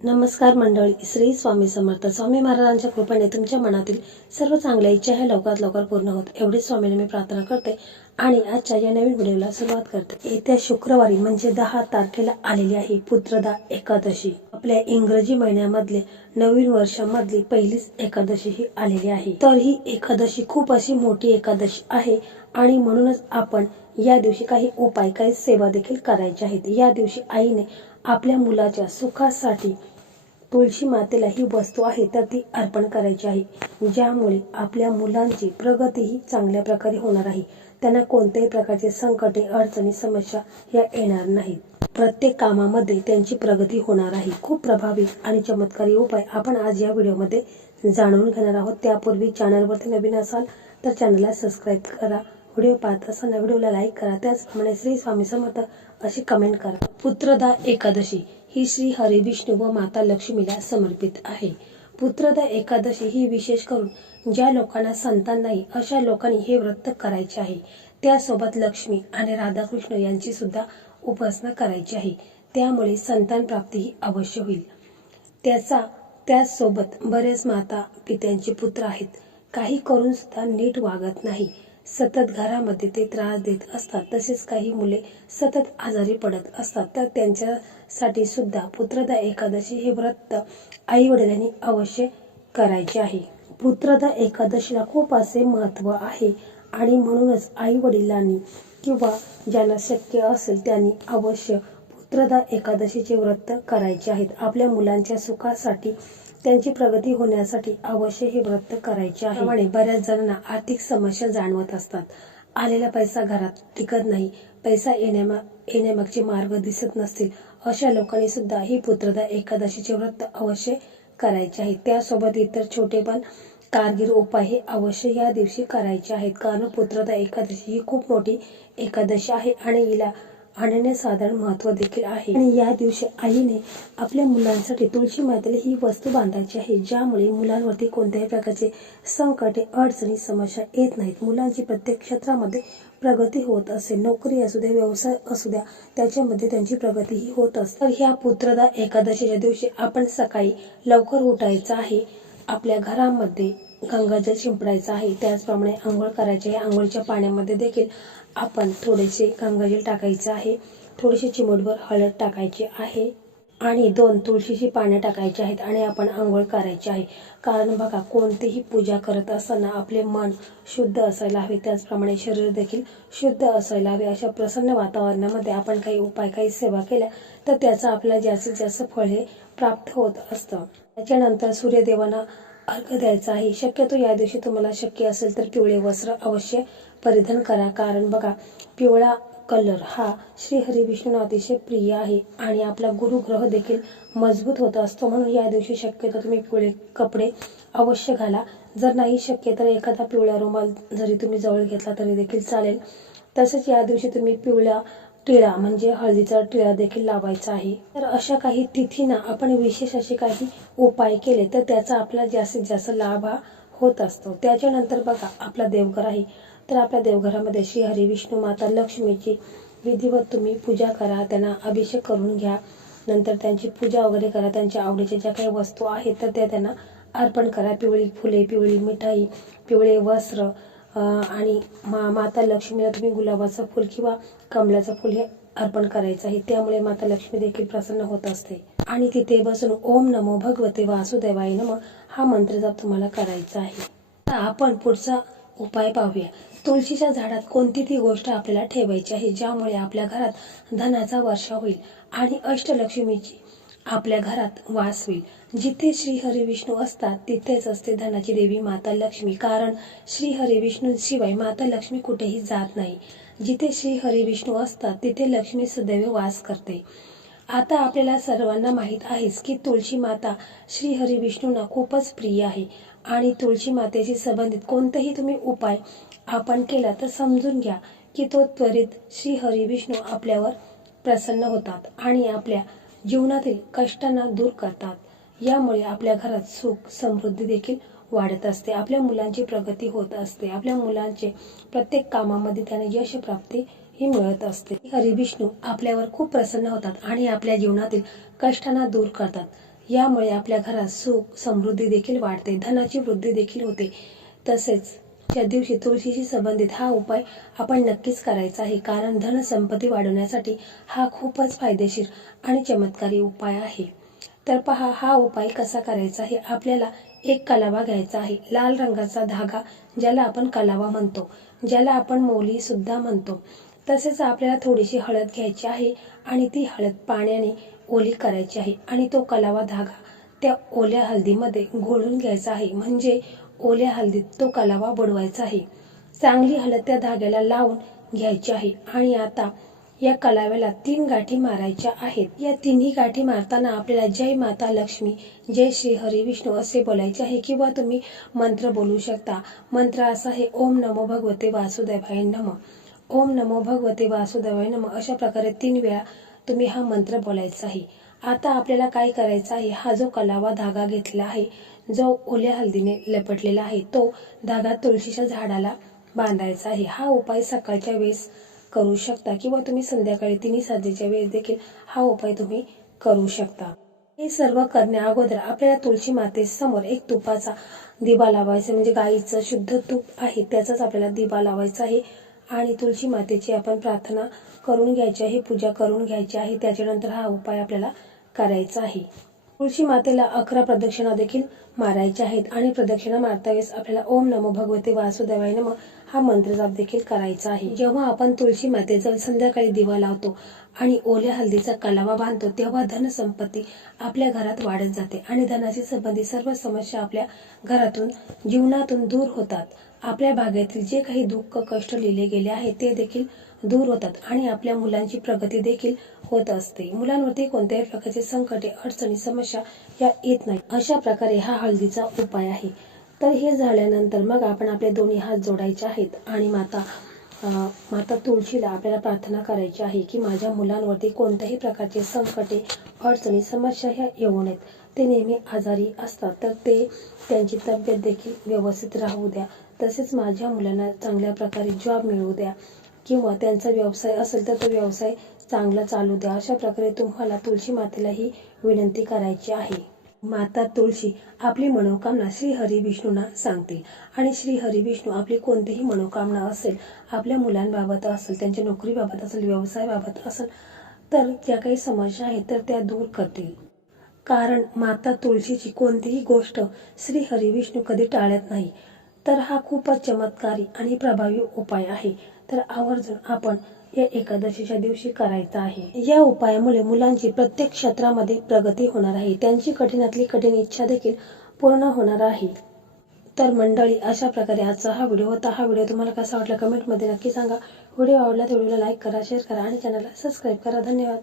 नमस्कार मंडळी श्री स्वामी समर्थ. स्वामी महाराजांच्या कृपेने तुमच्या मनातील सर्व चांगल्या इच्छा ह्या लवकरात लवकर पूर्ण होत. एवढीच स्वामीने मी प्रार्थना करते आणि आजच्या या नवीन व्हिडिओला सुरुवात करते. येत्या शुक्रवारी म्हणजे दहा तारखेला आलेली आहे पुत्रदा एकादशी. आपल्या इंग्रजी महिन्यामधले नवीन वर्षामधली पहिलीच एकादशी ही आलेली आहे. तर ही एकादशी खूप अशी मोठी एकादशी आहे आणि म्हणूनच आपण या दिवशी काही उपाय काही सेवा देखील करायच्या आहेत. या दिवशी आईने आपल्या मुलाच्या सुखासाठी तुळशी मातेला ही वस्तू आहे तर ती अर्पण करायची आहे ज्यामुळे आपल्या मुलांची प्रगतीही चांगल्या प्रकारे होणार आहे. त्यांना कोणत्याही प्रकारचे संकटे अडचणी समस्या या येणार नाहीत. प्रत्येक कामामध्ये त्यांची प्रगती होणार आहे. खूप प्रभावी आणि चमत्कारी उपाय आपण आज या व्हिडिओमध्ये जाणून घेणार आहोत. त्यापूर्वी चॅनलवरती नवीन असाल तर चॅनलला सबस्क्राईब करा व्हिडिओ पाहत असताना व्हिडिओला लाईक करा. त्याचप्रमाणे श्री स्वामी समर्थ अशी कमेंट करा. पुत्रदा एकादशी. ही श्री हरी विष्णू व माता लक्ष्मीला समर्पित आहे. पुत्रदा एकादशी ही विशेष करून ज्या लोकांना संतान नाही अशा लोकांनी हे व्रत करायचे आहे. त्यासोबत लक्ष्मी आणि राधाकृष्ण यांची सुद्धा उपासना करायची आहे. त्यामुळे संतान प्राप्ती ही अवश्य होईल. त्याचा त्याचसोबत बरेच माता पित्यांचे पुत्र आहेत. काही करून सुद्धा नीट वागत नाही. सतत घरामध्ये ते त्रास देत असतात. तसेच काही मुले सतत आजारी पडत असतात. तर त्यांच्या साठी सुद्धा पुत्रदा एकादशी हे व्रत आई वडिलांनी अवश्य करायचे आहे. पुत्रदा एकादशीला खूप असे महत्त्व आहे आणि म्हणूनच आई वडिलांनी किंवा ज्यांना शक्य असेल त्यांनी अवश्य पुत्रदा एकादशीचे व्रत करायचे आहेत. आपल्या मुलांच्या सुखासाठी त्यांची प्रगती होण्यासाठी अवश्य हे व्रत करायचे आहे. आणि बऱ्याच जणांना आर्थिक समस्या जाणवत असतात. आलेला पैसा घरात टिकत नाही. पैसा येण्यामा येण्यामागचे मार्ग दिसत नसतील. अशा लोकांनी सुद्धा ही पुत्रदा एकादशीचे व्रत अवश्य करायचे आहे. त्यासोबत इतर छोटे पण कारगिर उपाय हे अवश्य या दिवशी करायचे आहेत. कारण पुत्रदा एकादशी ही खूप मोठी एकादशी आहे आणि हिला अनन्यसाधारण महत्त्व देखील आहे. आणि या दिवशी आईने आपल्या मुलांसाठी तुळशी मातेला ही वस्तू बांधायची आहे ज्यामुळे मुलांवरती कोणत्याही प्रकारचे संकटे अडचणी समस्या येत नाहीत. मुलांची प्रत्येक क्षेत्रामध्ये प्रगती होत असे. नोकरी असू द्या व्यवसाय असू द्या त्याच्यामध्ये त्यांची प्रगतीही होत असते. तर ह्या पुत्रदा एकादशीच्या दिवशी आपण सकाळी लवकर उठायचं आहे. आपल्या घरामध्ये गंगाजल शिंपडायचं आहे. त्याचप्रमाणे आंघोळ करायची आहे. आंघोळीच्या पाण्यामध्ये देखील आपण थोडेसे गंगाजल टाकायचं आहे. थोडीशी चिमटभर हळद टाकायची आहे आणि दोन तुळशीची पाने टाकायची आहेत आणि आपण आंघोळ करायची आहे. कारण बघा कोणतीही पूजा करत असताना आपले मन शुद्ध असायला हवे. त्याचप्रमाणे शरीर देखील शुद्ध असायला हवे. अशा प्रसन्न वातावरणामध्ये आपण काही उपाय काही सेवा केल्या तर त्याचं आपल्याला जास्तीत जास्त फळ हे प्राप्त होत असतं. त्याच्यानंतर सूर्यदेवांना अर्घ द्यायचा आहे. शक्यतो या दिवशी तुम्हाला शक्य असेल तर पिवळे वस्त्र अवश्य परिधान करा. कारण बघा पिवळा कलर हा श्री हरी विष्णूंना अतिशय प्रिय आहे आणि आपला गुरुग्रह देखील मजबूत होत असतो. म्हणून या दिवशी शक्यतो तुम्ही पिवळे कपडे अवश्य घाला. जर नाही शक्य तर एखादा पिवळा रुमाल जरी तुम्ही जवळ घेतला तरी देखील चालेल. तसेच या दिवशी तुम्ही पिवळ्या टिळा म्हणजे हळदीचा टिळा देखील लावायचा आहे. तर अशा काही तिथींना आपण विशेष असे काही उपाय केले तर त्याचा आपला जास्तीत जास्त लाभ हा होत असतो. त्याच्यानंतर बघा आपला देवघर आहे. तर आपल्या देवघरामध्ये श्री हरी विष्णू माता लक्ष्मीची विधिवत तुम्ही पूजा करा त्यांना अभिषेक करून घ्या. नंतर त्यांची पूजा वगैरे करा त्यांच्या आवडीच्या ज्या काही वस्तू आहेत तर त्या त्यांना अर्पण करा. पिवळी फुले पिवळी मिठाई पिवळे वस्त्र आणि मा माता लक्ष्मीला तुम्ही गुलाबाचं फुल किंवा कमल्याचं फुल हे अर्पण करायचं आहे. त्यामुळे माता लक्ष्मी देखील प्रसन्न होत असते. आणि तिथे बसून ओम नमो भगवते वासुदेवाय नम हा मंत्र जप तुम्हाला करायचा आहे. आता आपण पुढचा उपाय पाहूया. तुळशीच्या झाडात कोणती ती गोष्ट आपल्याला ठेवायची आहे? ज्यामुळे आपल्या घरात धनाचा वर्षा होईल. आणि अष्टलक्ष्मीची आपल्या घरात वास होईल. जिथे श्री हरी विष्णू असतात तिथेच असते धनाची देवी माता लक्ष्मी. कारण श्री हरी विष्णू शिवाय माता लक्ष्मी कुठेही जात नाही. जिथे श्री हरी विष्णू असतात तिथे लक्ष्मी सदैव वास करते. आता आपल्याला सर्वांना माहीत आहेच की तुळशी माता श्री हरी विष्णूंना खूपच प्रिय आहे. आणि तुळशी मातेशी संबंधित कोणताही तुम्ही उपाय आपण केला तर समजून घ्या की तो त्वरित श्री हरी विष्णू आपल्यावर प्रसन्न होतात आणि आपल्या जीवनातील कष्टांना दूर करतात. यामुळे आपल्या घरात सुख समृद्धी देखील वाढत असते. आपल्या मुलांची प्रगती होत असते. आपल्या मुलांचे प्रत्येक कामामध्ये त्यांना यश प्राप्ती ही मिळत असते. हरी विष्णू आपल्यावर खूप प्रसन्न होतात आणि आपल्या जीवनातील कष्टांना दूर करतात. यामुळे आपल्या घरात सुख समृद्धी देखील वाढते. धनाची वृद्धी देखील होते. तसेच त्या दिवशी तुळशीशी संबंधित हा उपाय आपण नक्कीच करायचा आहे. कारण धनसंपत्ती वाढवण्यासाठी हा खूपच फायदेशीर आणि चमत्कारी उपाय आहे. तर पहा हा उपाय कसा करायचा आहे आपल्याला एक कलावा घ्यायचा आहे. लाल रंगाचा धागा ज्याला आपण कलावा म्हणतो ज्याला आपण मोली सुद्धा म्हणतो तसेच आपल्याला थोडीशी हळद घ्यायची आहे आणि ती हळद पाण्याने ओली करायची आहे आणि तो कलावा धागा त्या ओल्या हळदीमध्ये घोळून घ्यायचा आहे. म्हणजे ओल्या हळदीत तो कलावा बुडवायचा आहे. चांगली हळद त्या धाग्याला लावून घ्यायची आहे आणि आता या कलाव्याला तीन गाठी मारायच्या आहेत. या तिन्ही गाठी मारताना आपल्याला जय माता लक्ष्मी जय श्री हरी विष्णू असे बोलायचे आहे किंवा तुम्ही मंत्र बोलू शकता. मंत्र असा आहे ओम नमो भगवते वासुदेवाय नम. ओम नमो भगवते वासुदेवाय नम. अशा प्रकारे तीन वेळा तुम्ही हा मंत्र बोलायचा आहे. आता आपल्याला काय करायचं आहे? हा जो कलावा धागा घेतला आहे जो ओल्या हळदीने लपटलेला आहे तो धागा तुळशीच्या झाडाला बांधायचा आहे. हा उपाय सकाळच्या वेळेस करू शकता किंवा तुम्ही संध्याकाळी तिन्ही साजेच्या वेळेस देखील हा उपाय तुम्ही करू शकता. हे सर्व करण्या अगोदर आपल्याला तुळशी मातेसमोर एक तुपाचा दिवा लावायचा म्हणजे गाईचं शुद्ध तूप आहे त्याचाच आपल्याला दिवा लावायचा आहे आणि तुळशी मातेची आपण प्रार्थना करून घ्यायची आहे पूजा करून घ्यायची आहे. त्याच्यानंतर हा उपाय आपल्याला करायचा आहे. तुळशी मातेला अकरा प्रदक्षिणा देखील मारायच्या आहेत आणि प्रदक्षिणा मारतावेळेस आपल्याला ओम नमो भगवते वासुदेवाय नम हा मंत्रजाप देखील करायचा आहे. जेव्हा आपण तुळशी मातेजवळ संध्याकाळी दिवा लावतो आणि ओल्या हल्दीचा कलावा बांधतो तेव्हा धनसंपत्ती आपल्या घरात वाढत जाते आणि धनाशी संबंधित सर्व समस्या आपल्या घरातून जीवनातून दूर होतात. आपल्या भागातील जे काही दुःख कष्ट लिहिले गेले आहेत ते देखील दूर होतात आणि आपल्या मुलांची प्रगती देखील होत असते. मुलांवरती कोणत्याही प्रकारचे संकटे अडचणी समस्या या येत नाही अशा प्रकारे हा हळदीचा उपाय आहे. तर हे झाल्यानंतर मग आपण आपले दोन्ही हात जोडायचे आहेत आणि माता माता तुळशीला आपल्याला प्रार्थना करायची आहे की माझ्या मुलांवरती कोणत्याही प्रकारचे संकटे अडचणी समस्या ह्या येऊ नयेत. ते नेहमी आजारी असतात. तर ते त्यांची तब्येत देखील व्यवस्थित राहू द्या. तसेच माझ्या मुलांना चांगल्या प्रकारे जॉब मिळवू द्या. किंवा त्यांचा व्यवसाय असेल तर तो व्यवसाय चांगला चालू द्या. अशा प्रकारे तुम्हाला तुळशी मातेला ही विनंती करायची आहे. माता तुळशी आपली मनोकामना श्री हरी विष्णूंना सांगतील आणि श्री हरी विष्णू आपली कोणतीही मनोकामना असेल आपल्या मुलांबाबत असेल त्यांच्या नोकरीबाबत असेल व्यवसायाबाबत असेल तर ज्या काही समस्या आहेत तर त्या दूर करतील. कारण माता तुळशीची कोणतीही गोष्ट श्री हरी विष्णू कधी टाळत नाही. तर हा खूपच चमत्कारी आणि प्रभावी उपाय आहे. तर आवर्जून आपण या एकादशीच्या दिवशी करायचा आहे. या उपायामुळे मुलांची प्रत्येक क्षेत्रामध्ये प्रगती होणार आहे. त्यांची कठीणातली कठीण इच्छा देखील पूर्ण होणार आहे. तर मंडळी अशा प्रकारे आजचा हा व्हिडिओ होता. हा व्हिडिओ तुम्हाला कसा वाटला कमेंटमध्ये नक्की सांगा. व्हिडिओ आवडला तर व्हिडिओला लाईक करा शेअर करा आणि चॅनलला सबस्क्राईब करा. धन्यवाद.